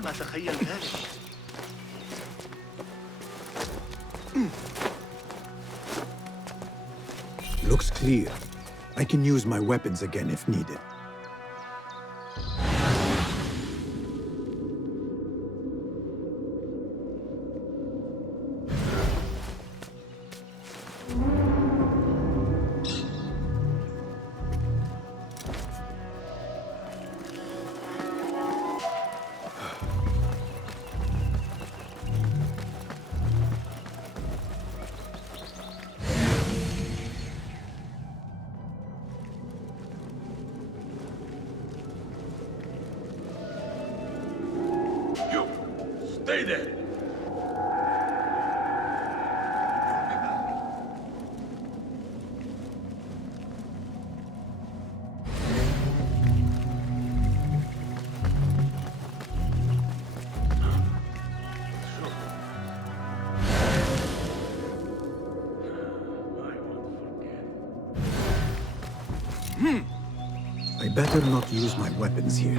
لم أتخيل ذلك. Looks clear. I can use my weapons again if needed. Stay there! I better not use my weapons here.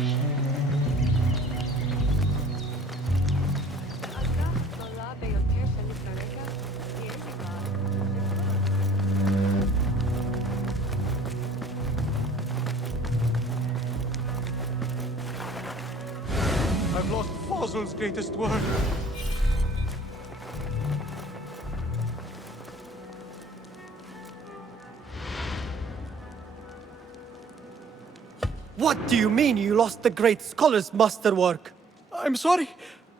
I've lost Fossil's greatest work. What do you mean you lost the great scholar's masterwork? I'm sorry.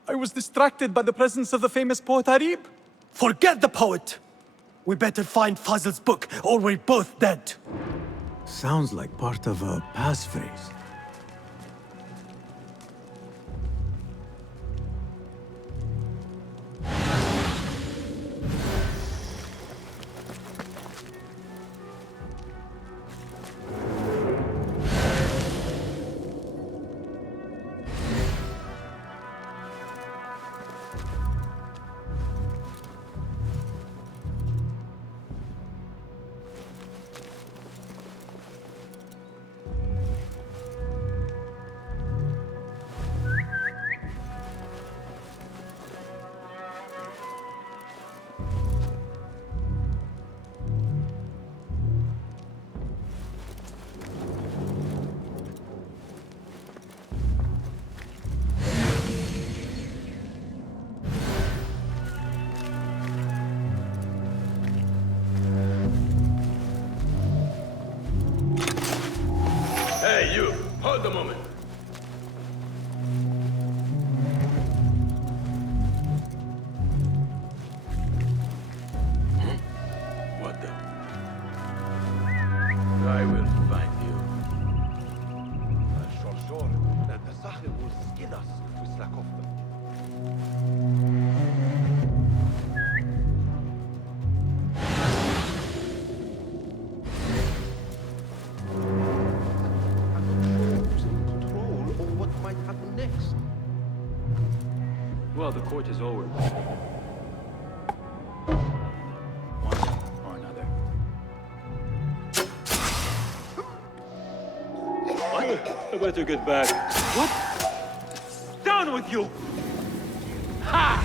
I was distracted by the presence of the famous poet Harib. Forget the poet! We better find Fazl's book, or we're both dead. Sounds like part of a passphrase. Hey, you! Hold a moment! What the? I will find you. The Sahib will skin us if we slack off them. I'm not sure who's in control or what might happen next. Well, the court is over. One or another. What? I better get back. What? Down with you! Ha!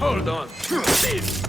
Hold on! Please!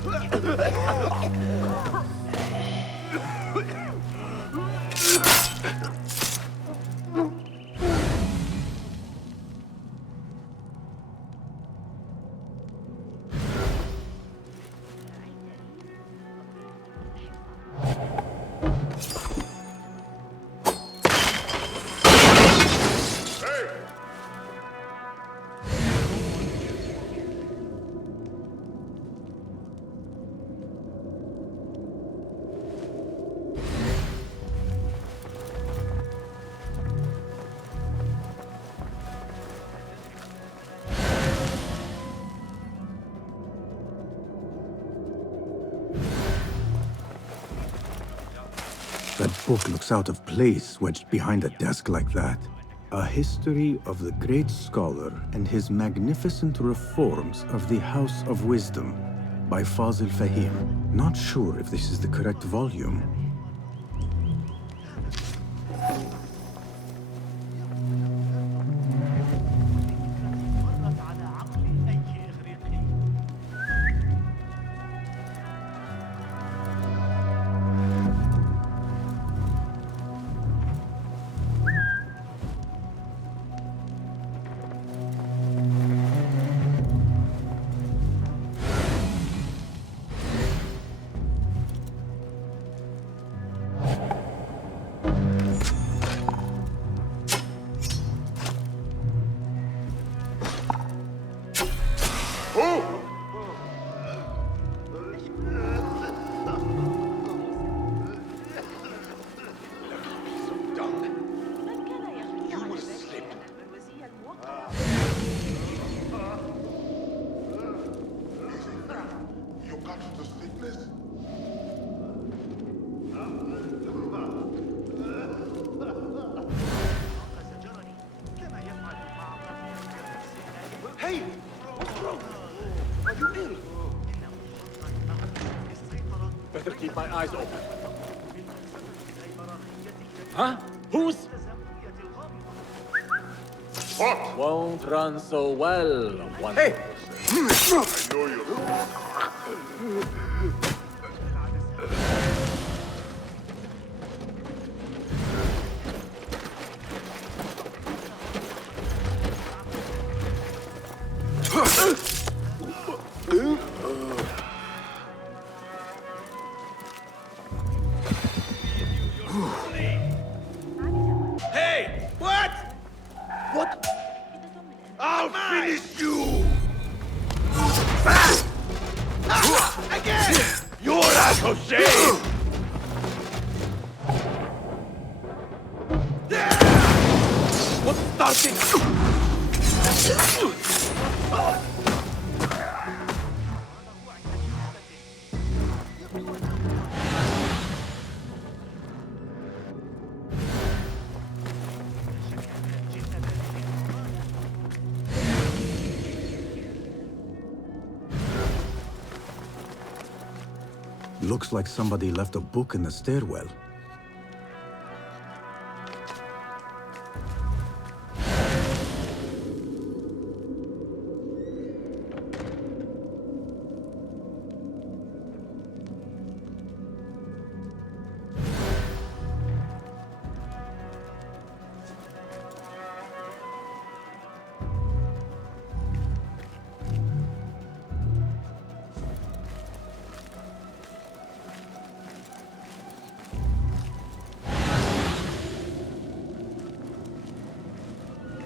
That book looks out of place wedged behind a desk like that. A history of the great scholar and his magnificent reforms of the House of Wisdom by Fazil Fahim. Not sure if this is the correct volume. You got the sickness? Hey! What's wrong? Are you ill? Better keep my eyes open. Huh? Who's? What? Won't run so well. Hey! I know you. Hey! What? What? I'll finish you! Again! You're out of shape! What's starting? Looks like somebody left a book in the stairwell.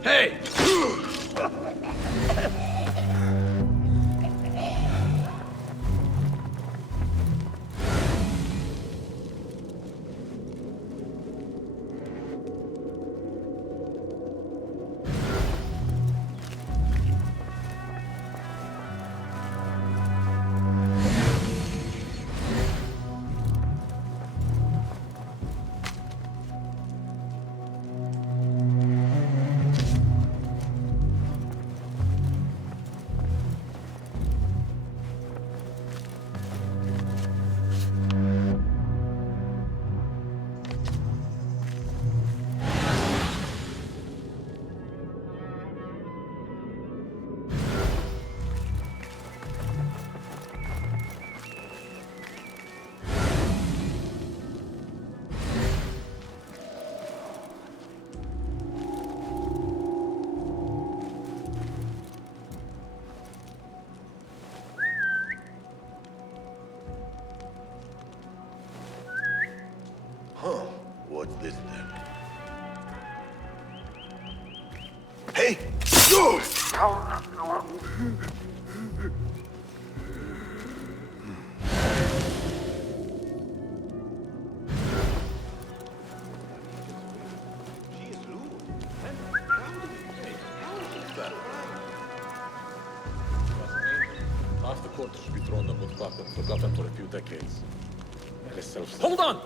Hey! Huh. What's this then? Hey! Yo! Half the quarter should be thrown up with clock and forgotten for a few decades. Hold on!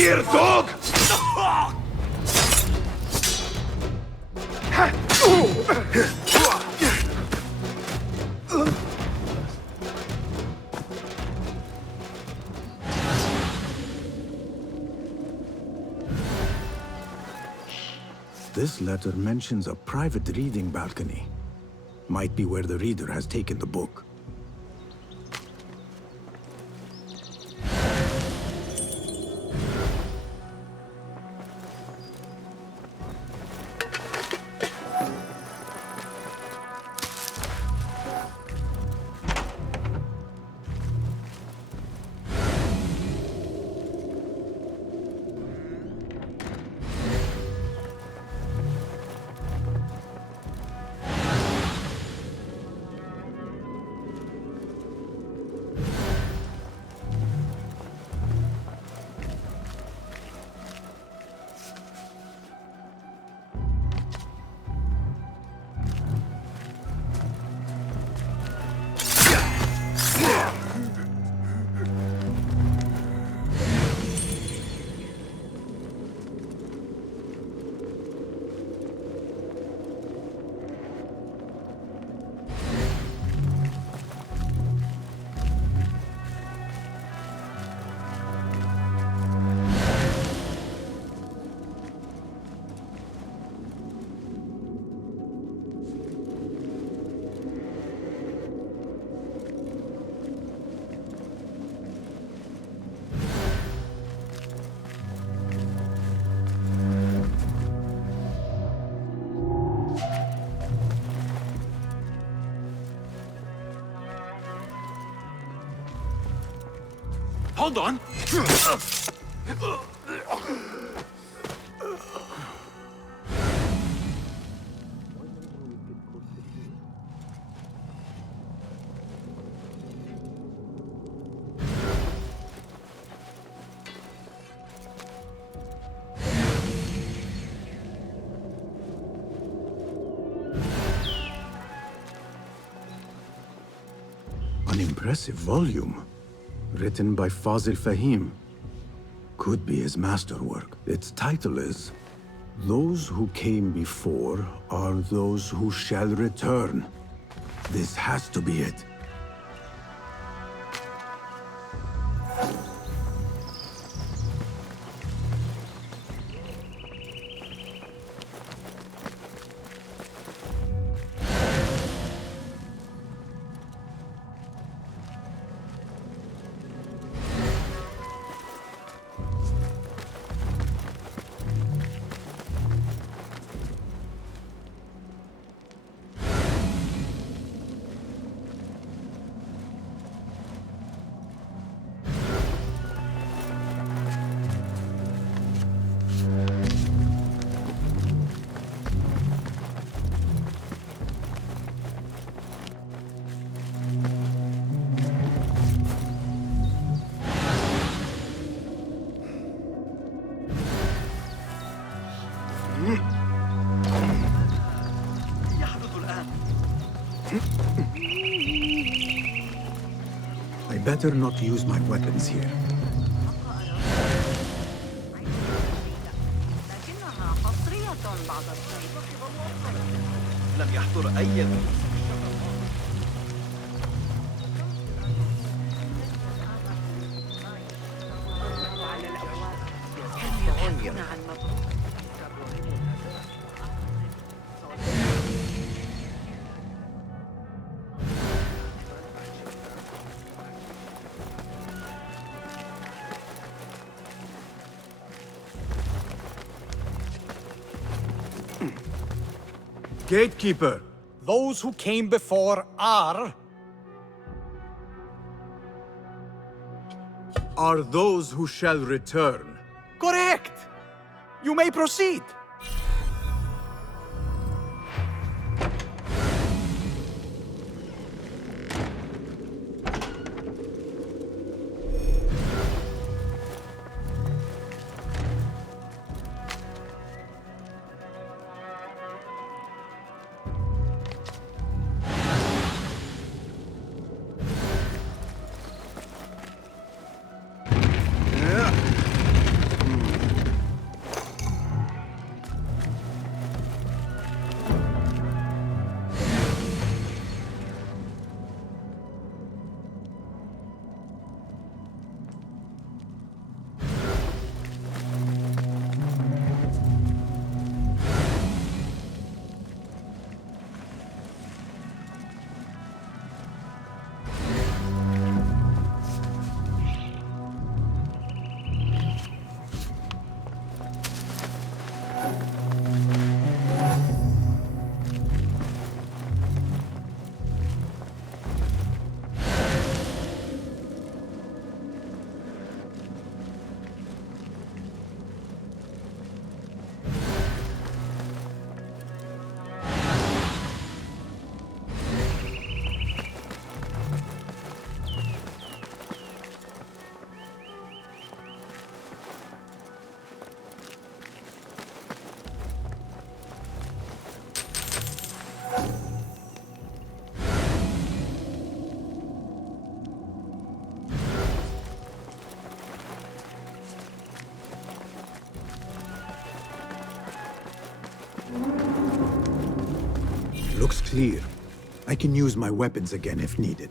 here, dog! This letter mentions a private reading balcony. Might be where the reader has taken the book. Hold on! An impressive volume. Written by Fazil Fahim. Could be his masterwork. Its title is Those Who Came Before Are Those Who Shall Return. This has to be it. I better not use my weapons here. لكنها حصرية بعد الصيف. لم يحضر أي Gatekeeper! Those who came before are Those who shall return. correct. You may proceed. Looks clear. I can use my weapons again if needed.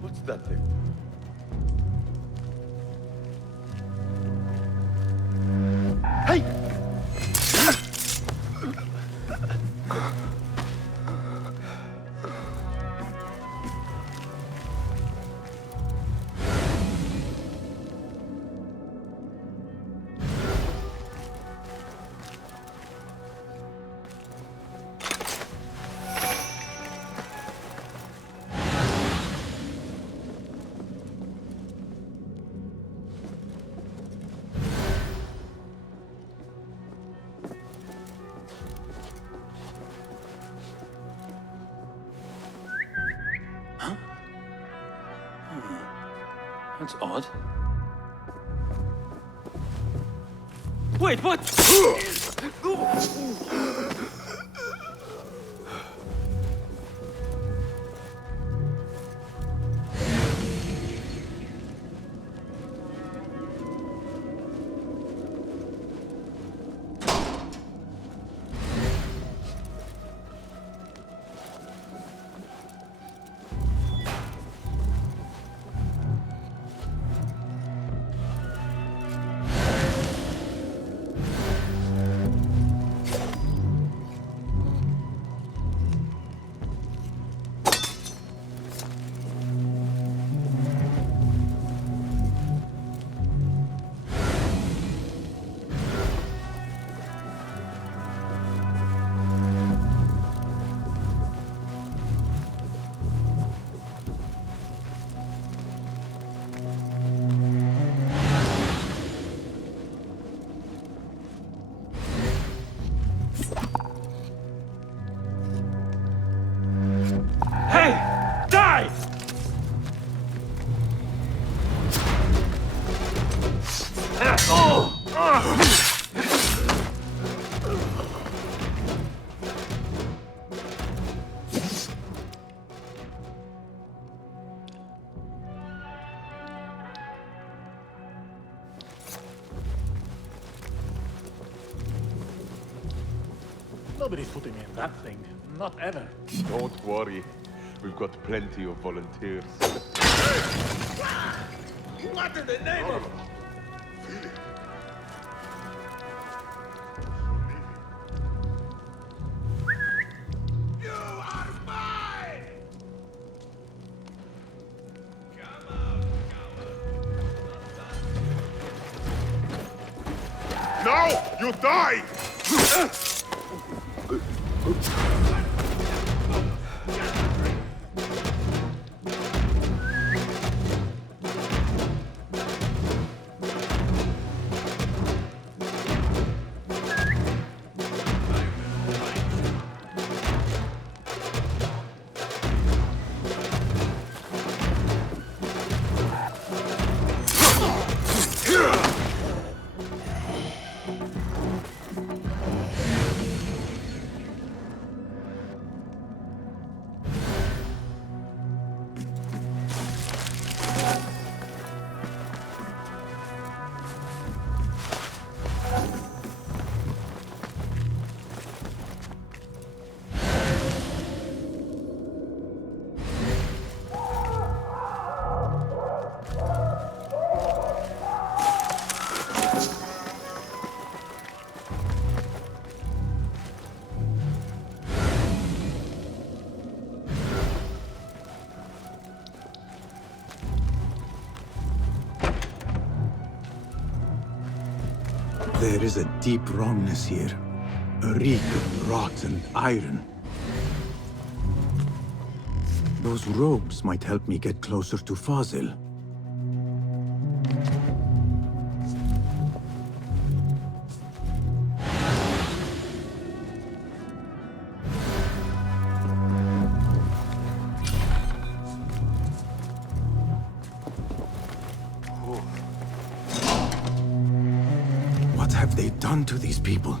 What's that thing? Hey! That's odd. Wait, what? Hey! Die! Nobody's putting me in that thing. Not ever. Don't worry. We've got plenty of volunteers. What in the name of... You are mine! Come out, coward. Now you die! There is a deep wrongness here. A reek of rot and iron. Those robes might help me get closer to Fazil. What have they done to these people?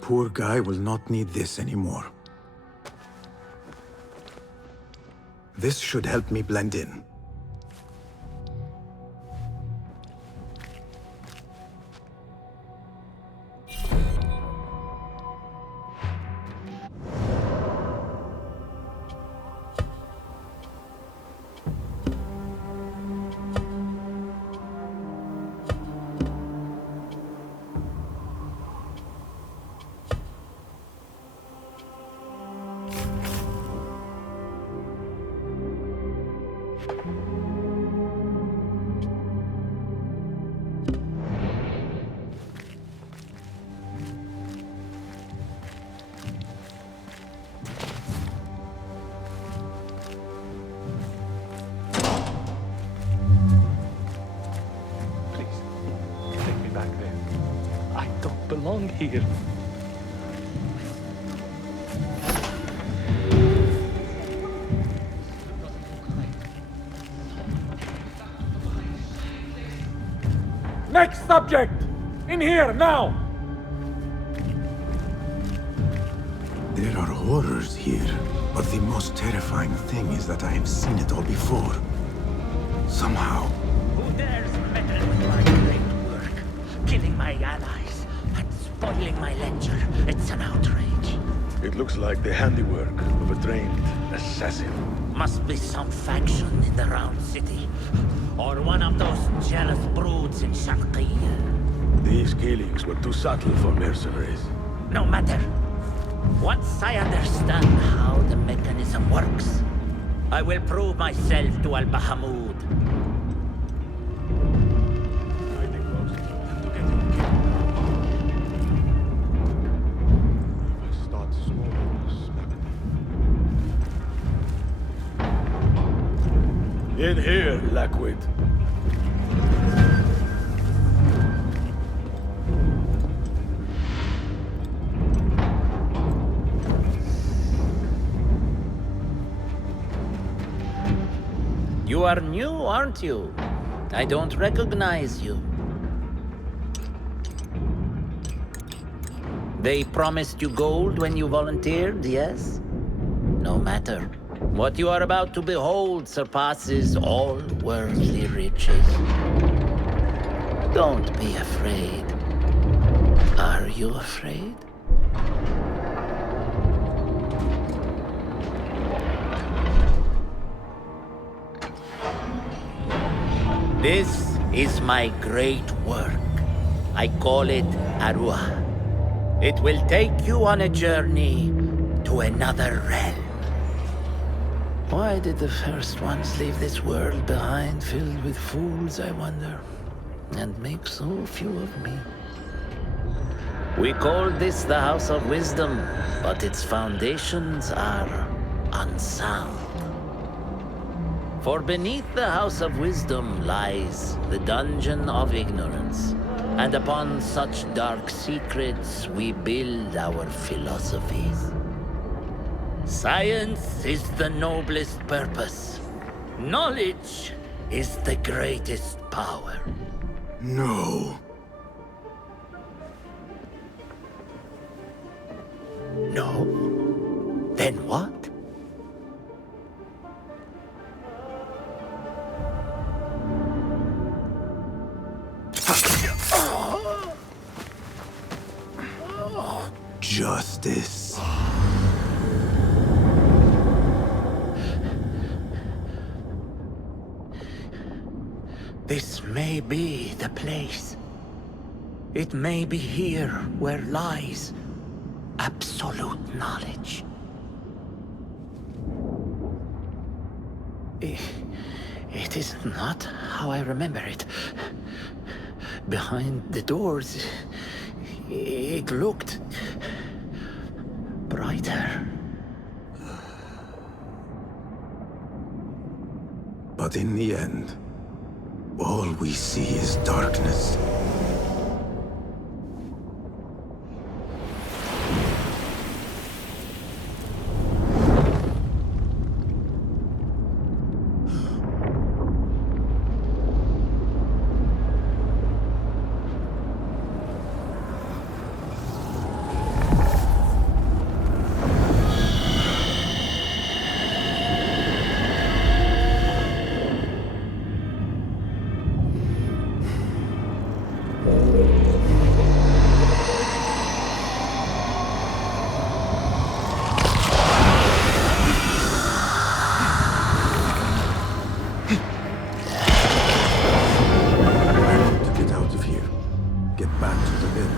Poor guy will not need this anymore. This should help me blend in. Please, take me back there. I don't belong here. Next subject! In here, now! There are horrors here, but the most terrifying thing is that I have seen it all before. Somehow. Who dares meddle with my great work? Killing my allies and spoiling my lecture. It's an outrage. It looks like the handiwork of a trained assassin. Must be some faction in the Round City. Or one of those jealous broods in Sharqiyya. These killings were too subtle for mercenaries. No matter. Once I understand how the mechanism works, I will prove myself to Al-Bahamud. I think most tend to get him killed. If I start small, smack it. In here, Lackwit. You are new, aren't you? I don't recognize you. They promised you gold when you volunteered, yes? No matter. What you are about to behold surpasses all worldly riches. Don't be afraid. Are you afraid? This is my great work. I call it Arwah. It will take you on a journey to another realm. Why did the first ones leave this world behind, filled with fools, I wonder, and make so few of me? We call this the House of Wisdom, but its foundations are unsound. For beneath the House of Wisdom lies the Dungeon of Ignorance, and upon such dark secrets we build our philosophies. Science is the noblest purpose. Knowledge is the greatest power. No. No? Then what? Justice. This may be the place. It may be here where lies absolute knowledge. It is not how I remember it. Behind the doors, it looked brighter. But in the end, all we see is darkness. To get out of here, get back to the mill.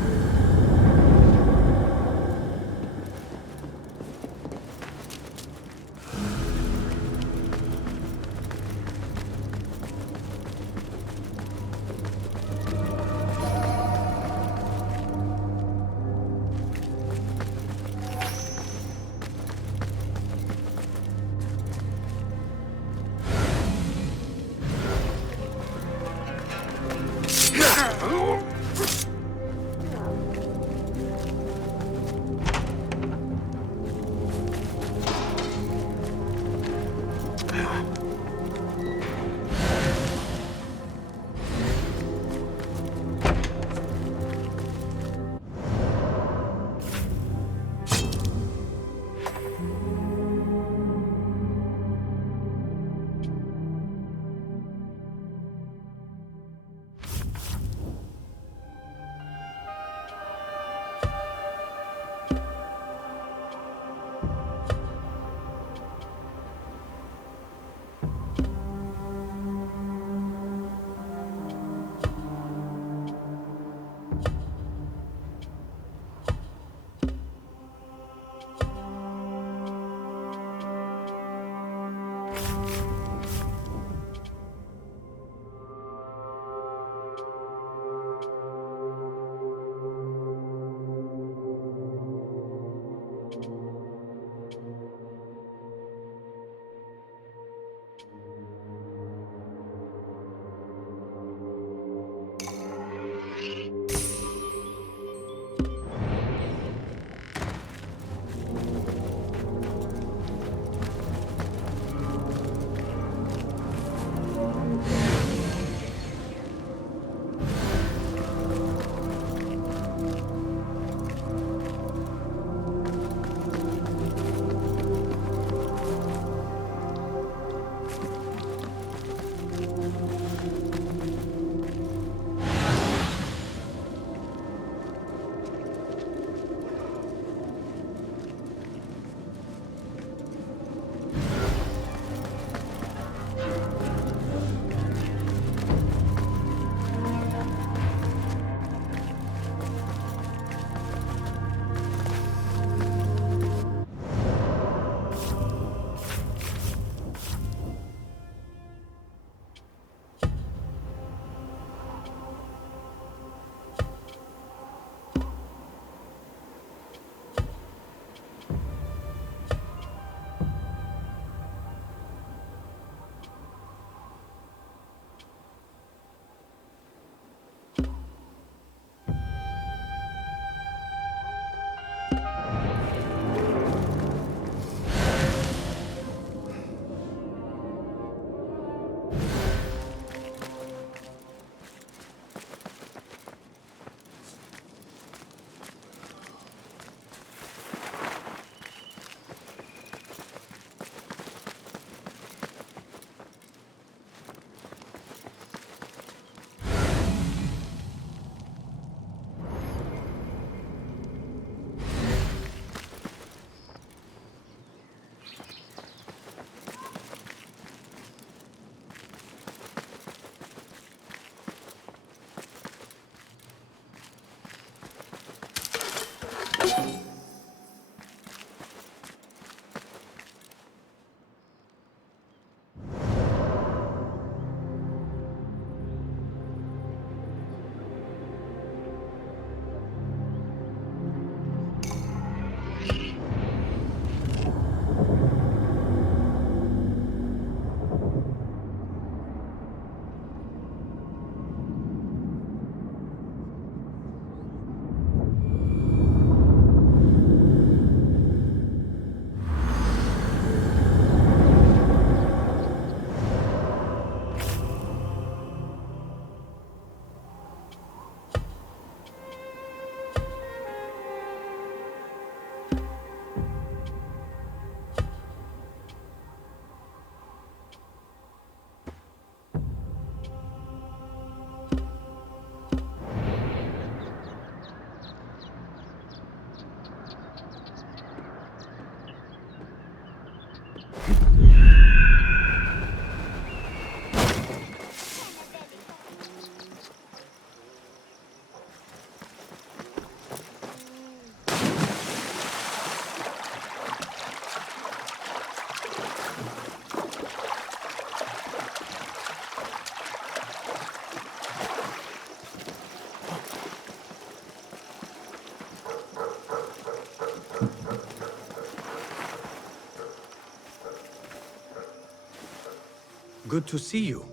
good to see you.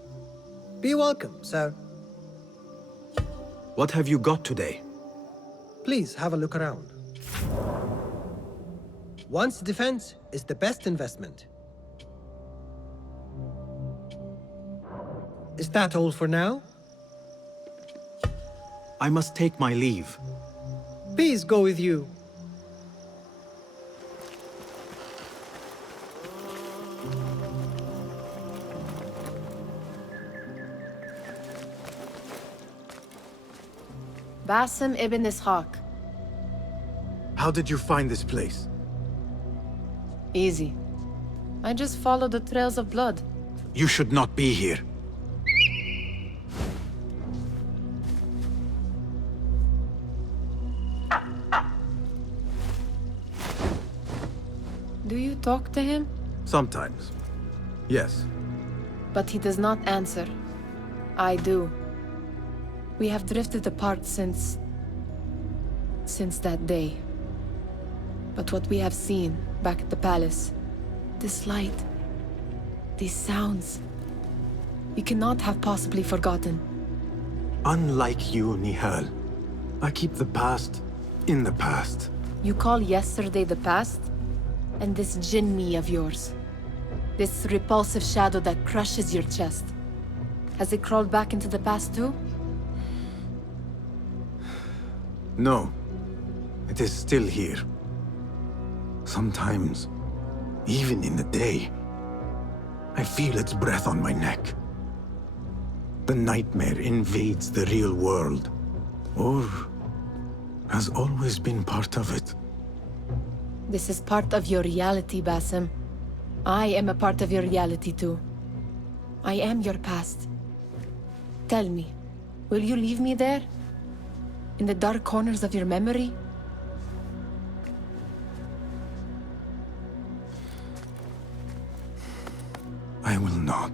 Be welcome, sir. What have you got today? Please have a look around. One's defense is the best investment. Is that all for now? I must take my leave. Peace go with you. Basim ibn Ishaq. How did you find this place? Easy. I just followed the trails of blood. You should not be here. Do you talk to him? Sometimes. Yes. But he does not answer. I do. We have drifted apart since that day. But what we have seen back at the palace, this light, these sounds, we cannot have possibly forgotten. Unlike you, Nihal, I keep the past in the past. You call yesterday the past? And this jinni of yours, this repulsive shadow that crushes your chest, has it crawled back into the past too? No, it is still here. Sometimes, even in the day, I feel its breath on my neck. The nightmare invades the real world, or has always been part of it. This is part of your reality, Basim. I am a part of your reality too. I am your past. Tell me, will you leave me there? In the dark corners of your memory? I will not.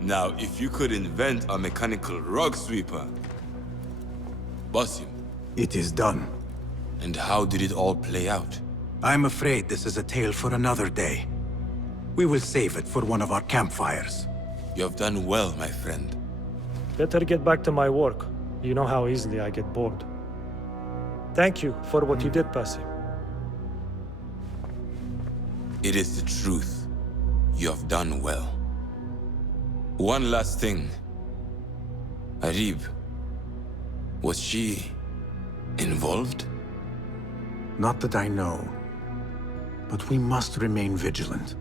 Now, if you could invent a mechanical rug sweeper, Basim, It is done. and how did it all play out? I'm afraid this is a tale for another day. We will save it for one of our campfires. You have done well, my friend. Better get back to my work. You know how easily I get bored. Thank you for what you did, Basim. It is the truth. You have done well. One last thing. Arib, was she involved? Not that I know, but we must remain vigilant.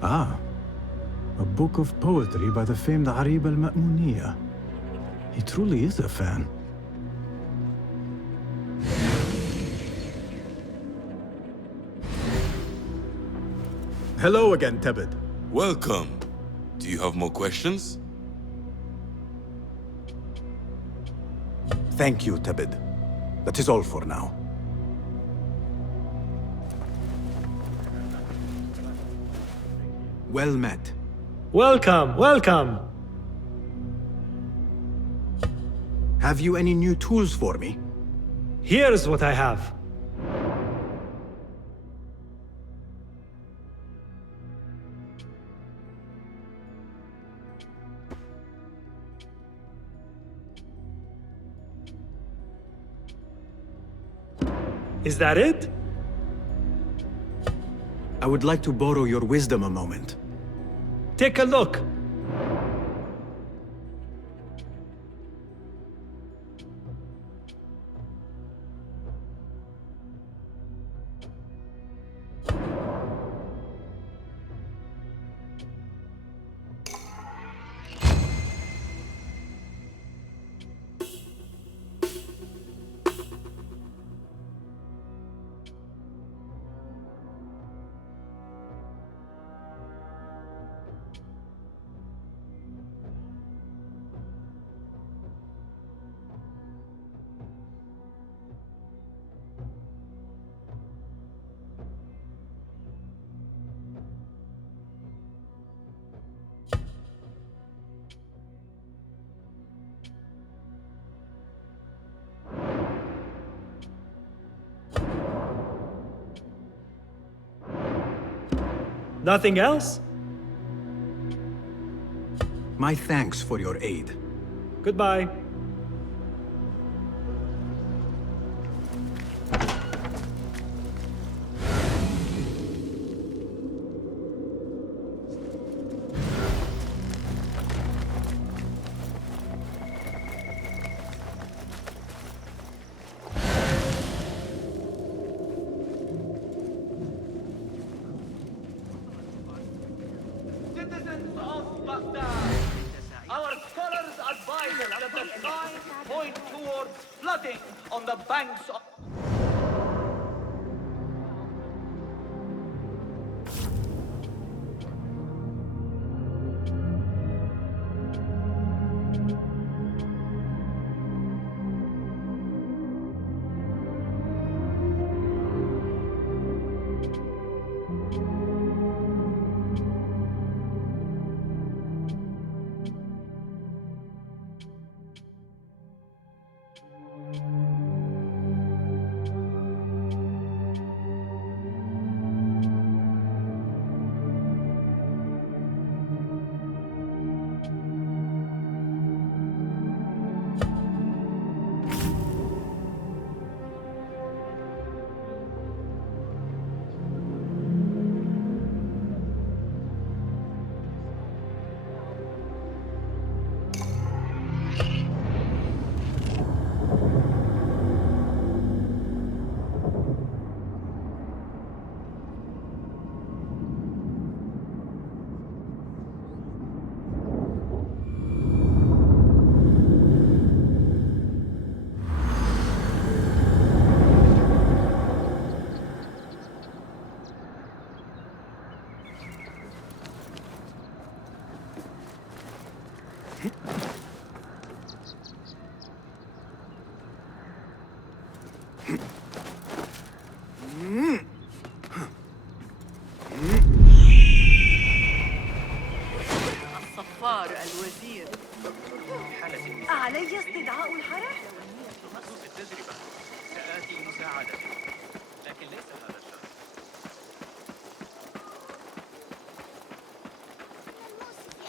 Ah, a book of poetry by the famed Arib al-Ma'muniyah. He truly is a fan. Hello again, Tebed. Welcome. Do you have more questions? Thank you, Tebed. That is all for now. Well met. Welcome, welcome. Have you any new tools for me? Here's what I have. Is that it? I would like to borrow your wisdom a moment. Take a look. Nothing else? My thanks for your aid. Goodbye. Citizens of Baghdad, our scholars advise that the signs point towards flooding on the banks of... الصفار الوزير. علي استدعاء الحرس؟ بخصوص التجربة سآتي مساعدتك، لكن ليس هذا الشرط.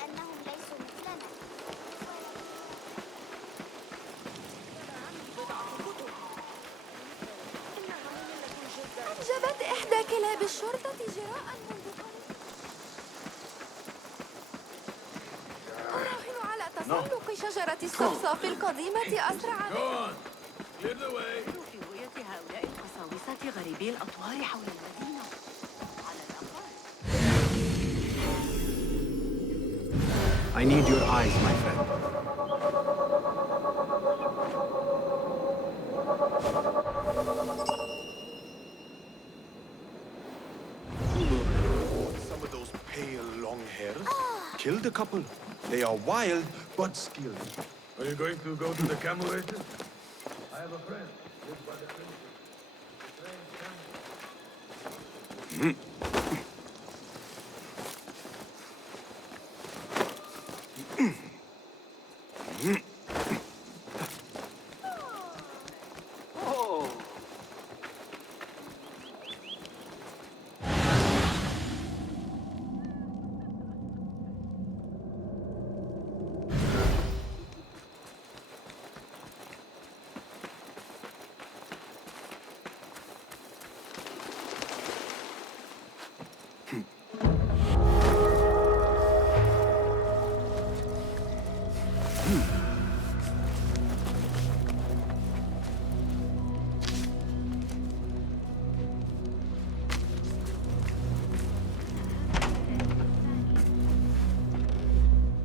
أنهم ليسوا مثلنا. أنجبت إحدى كلاب الشرطة جراء منذ قليل. أراهن على تسلق شجرة الصفصاف القديمة أسرع منه. في رؤية هؤلاء القساوسة غريبي الأطوار حول المدينة على الأقل. I need your eyes, my friend. Someone hares. Killed a couple. They are wild, but skilled. Are you going to go to the camel races? I have a friend.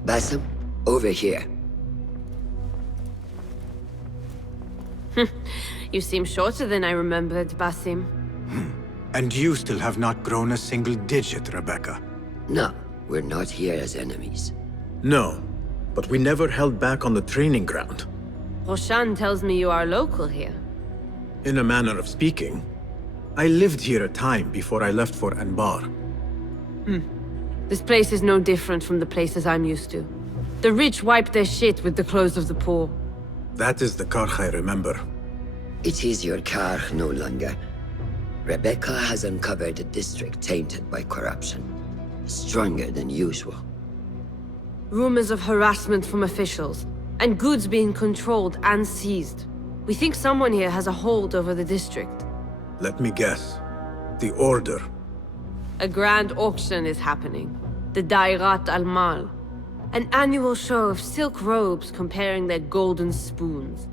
Basim, over here. You seem shorter than I remembered, Basim. And you still have not grown a single digit, Rebecca. No, we're not here as enemies. No, but we never held back on the training ground. Roshan tells me you are local here. In a manner of speaking, I lived here a time before I left for Anbar. This place is no different from the places I'm used to. The rich wipe their shit with the clothes of the poor. That is the Karkh I remember. It is your Karkh no longer. Rebecca has uncovered a district tainted by corruption. Stronger than usual. Rumors of harassment from officials, and goods being controlled and seized. We think someone here has a hold over the district. Let me guess. The Order. A grand auction is happening. The Dairat al-Mal. An annual show of silk robes comparing their golden spoons.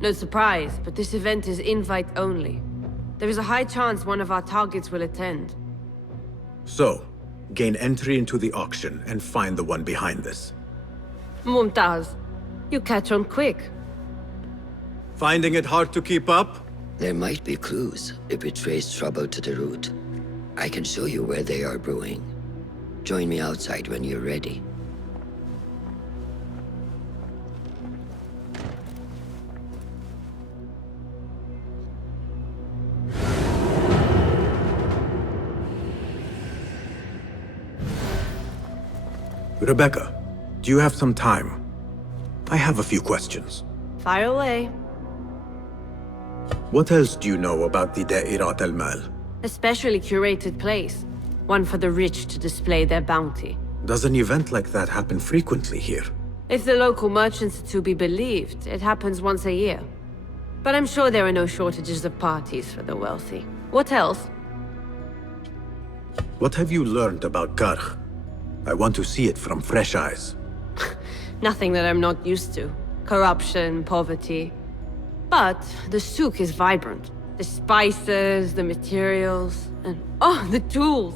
No surprise, but this event is invite only. There is a high chance one of our targets will attend. So, gain entry into the auction and find the one behind this. Mumtaz, you catch on quick. Finding it hard to keep up? There might be clues if we trace trouble to the root. I can show you where they are brewing. Join me outside when you're ready. Rebecca, do you have some time? I have a few questions. Fire away. What else do you know about the Da'irat al-Mal? A specially curated place. One for the rich to display their bounty. Does an event like that happen frequently here? If the local merchants are to be believed, it happens once a year. But I'm sure there are no shortages of parties for the wealthy. What else? What have you learned about Karkh? I want to see it from fresh eyes. Nothing that I'm not used to. Corruption, poverty. But the souk is vibrant. The spices, the materials, and oh, the tools.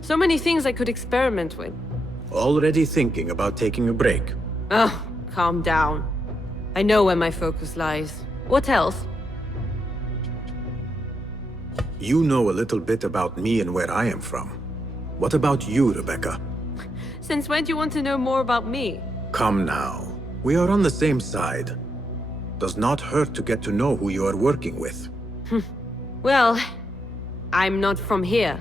So many things I could experiment with. Already thinking about taking a break? Oh, calm down. I know where my focus lies. What else? You know a little bit about me and where I am from. What about you, Rebecca? Since when do you want to know more about me? Come now. We are on the same side. Does not hurt to get to know who you are working with. Well, I'm not from here.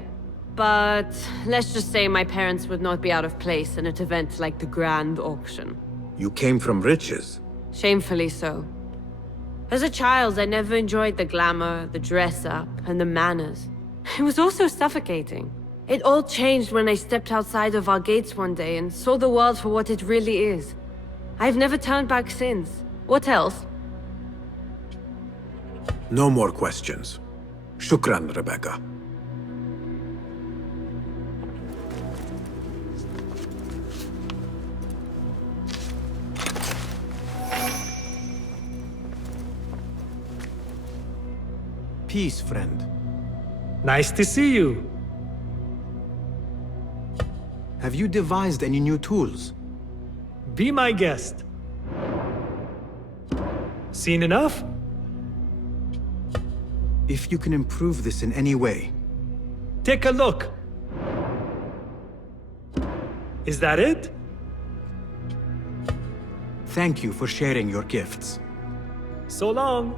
But let's just say my parents would not be out of place in an event like the Grand Auction. You came from riches. Shamefully so. As a child, I never enjoyed the glamour, the dress-up, and the manners. It was also suffocating. It all changed when I stepped outside of our gates one day and saw the world for what it really is. I've never turned back since. What else? No more questions. Shukran, Rebecca. Peace, friend. Nice to see you. Have you devised any new tools? Be my guest. Seen enough? If you can improve this in any way. Take a look. Is that it? Thank you for sharing your gifts. So long.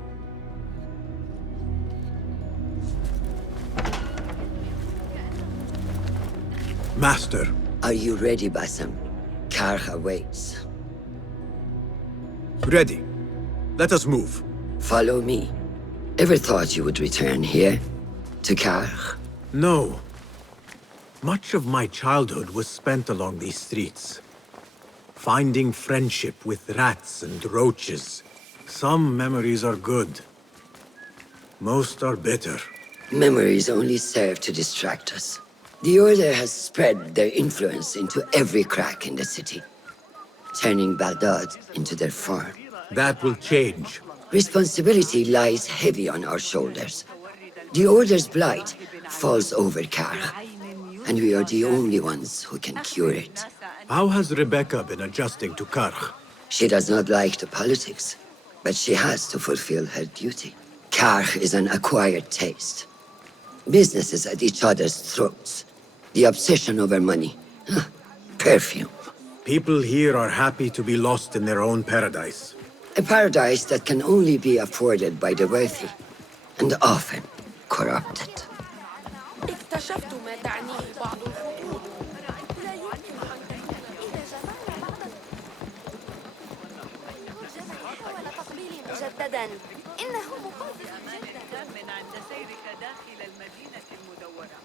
Master. Are you ready, Basim? Karkh awaits. Ready. Let us move. Follow me. Ever thought you would return here? To Karkh? No. Much of my childhood was spent along these streets. Finding friendship with rats and roaches. Some memories are good. Most are bitter. Memories only serve to distract us. The Order has spread their influence into every crack in the city, turning Baghdad into their farm. That will change. Responsibility lies heavy on our shoulders. The Order's blight falls over Karkh, and we are the only ones who can cure it. How has Rebecca been adjusting to Karkh? She does not like the politics, but she has to fulfill her duty. Karkh is an acquired taste. Businesses at each other's throats. The obsession over money. Perfume. People here are happy to be lost in their own paradise. A paradise that can only be afforded by the wealthy, and often corrupted. اكتشفت ما تعنيه بعض الخطوط. لا يمكن أن تكون إذا جمعنا بعض حاول تقبيلي مجددا. إنه مقزز جدا. من عند سيرك داخل المدينة المدورة.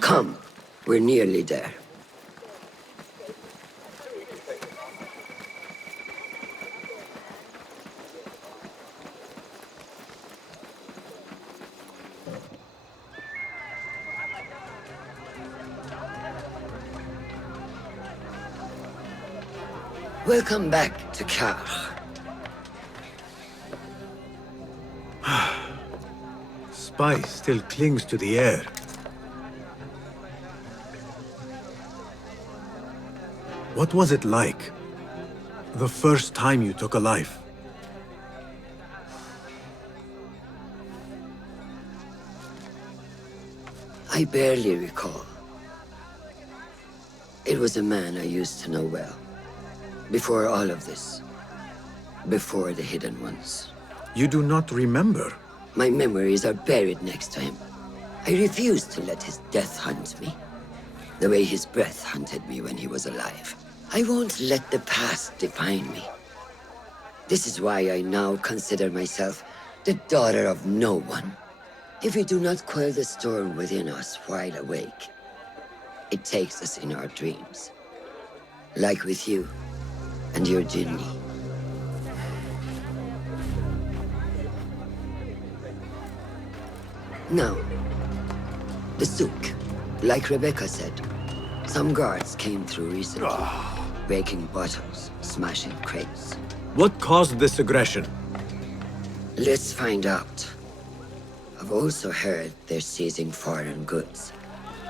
Come, we're nearly there. Welcome back to Karkh. Spice still clings to the air. What was it like? The first time you took a life? I barely recall. It was a man I used to know well. Before all of this. Before the Hidden Ones. You do not remember? My memories are buried next to him. I refuse to let his death hunt me. The way his breath hunted me when he was alive. I won't let the past define me. This is why I now consider myself the daughter of no one. If we do not quell the storm within us while awake, it takes us in our dreams. Like with you and your Jinni. Now, the souk, like Rebecca said, some guards came through recently, breaking bottles, smashing crates. What caused this aggression? Let's find out. I've also heard they're seizing foreign goods,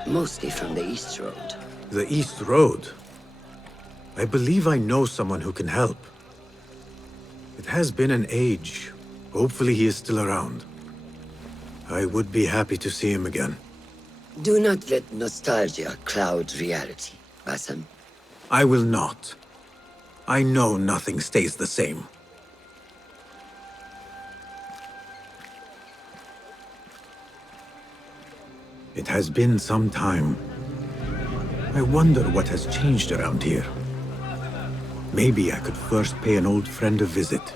mostly from the East Road. The East Road? I believe I know someone who can help. It has been an age. Hopefully he is still around. I would be happy to see him again. Do not let nostalgia cloud reality, Basim. I will not. I know nothing stays the same. It has been some time. I wonder what has changed around here. Maybe I could first pay an old friend a visit.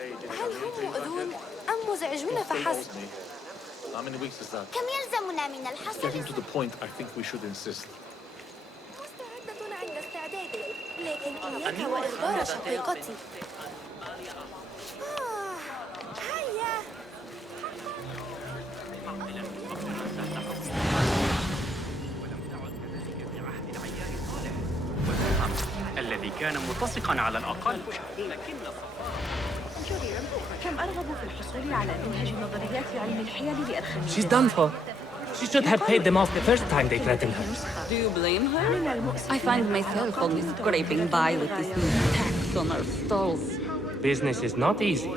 هل هم مؤذون أم مزعجون فحسب؟ How many weeks is that? كم يلزمنا من الحصر؟ Getting to the point, I think we should insist. مستعدة عند استعدادي، لكن إياك وإخبار شقيقتي. هيا. الذي كان ملتصقا على الأقل. كم أرغب في الحصول على منهج نظريات علم الحيل لأرخميدس. She's done for. She should have paid them off the first time they threatened her. Do you blame her? I find myself only scraping by with these new attacks on our stalls. Business is not easy.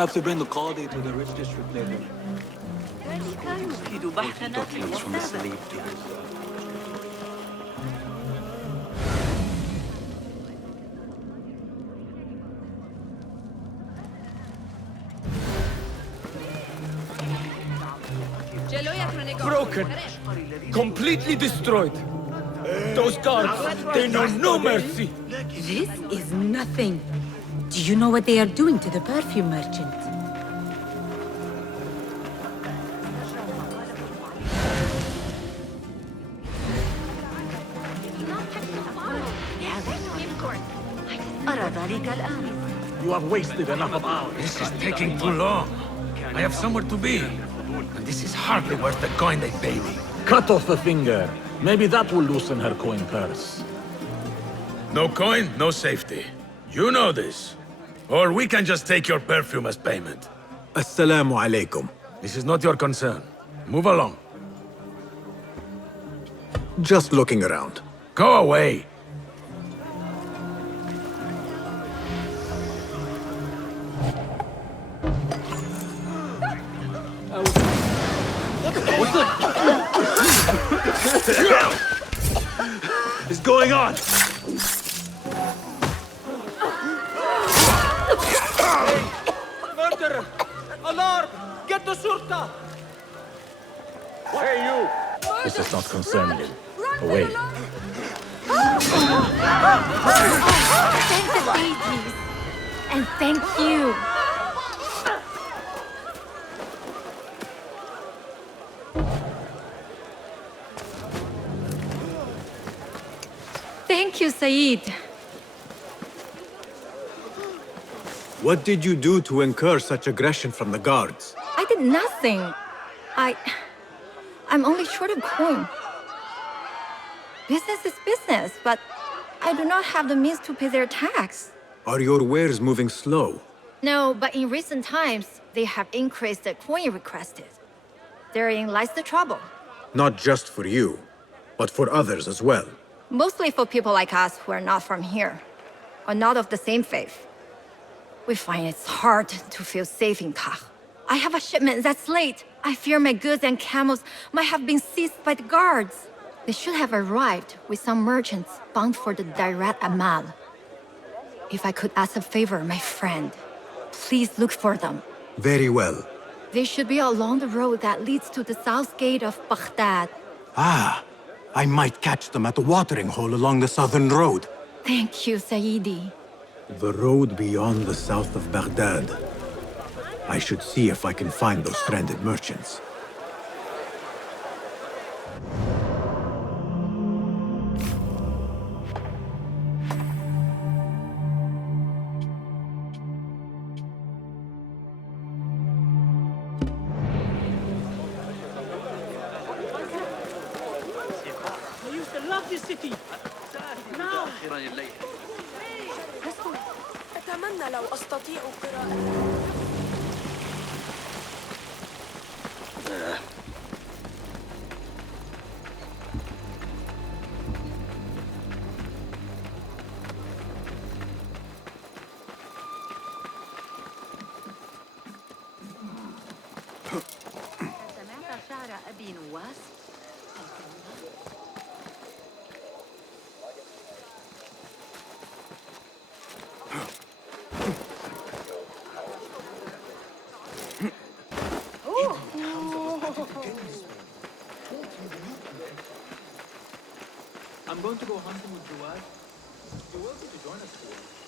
Have to bring the Qadi to the rich district later. documents from the Salib. Broken. Completely destroyed. Those guards, they know no mercy. This is nothing. Do you know what they are doing to the perfume merchant? You have wasted enough of ours. This is taking too long. I have somewhere to be. And this is hardly worth the coin they pay me. Cut off a finger. Maybe that will loosen her coin purse. No coin, no safety. You know this. Or we can just take your perfume as payment. Assalamu alaikum. This is not your concern. Move along. Just looking around. Go away. What's going on? Murderer! Alarm! Get the Surta! Hey, you! This does not concern you. Away. Thank the deities. And thank you. Thank you, Saeed. What did you do to incur such aggression from the guards? I did nothing. I'm only short of coin. Business is business, but I do not have the means to pay their tax. Are your wares moving slow? No, but in recent times, they have increased the coin requested. Therein lies the trouble. Not just for you, but for others as well. Mostly for people like us who are not from here, or not of the same faith. We find it's hard to feel safe in Kach. I have a shipment that's late. I fear my goods and camels might have been seized by the guards. They should have arrived with some merchants bound for the Direct Amal. If I could ask a favor, my friend, please look for them. Very well. They should be along the road that leads to the south gate of Baghdad. Ah, I might catch them at the watering hole along the southern road. Thank you, Saidi. The road beyond the south of Baghdad. I should see if I can find those stranded merchants. I used to love this city. Now. أتمنى لو أستطيع قراءة. سمعت شعر أبي نواس؟ I'm going to go hunting with Jawad? You're welcome to join us.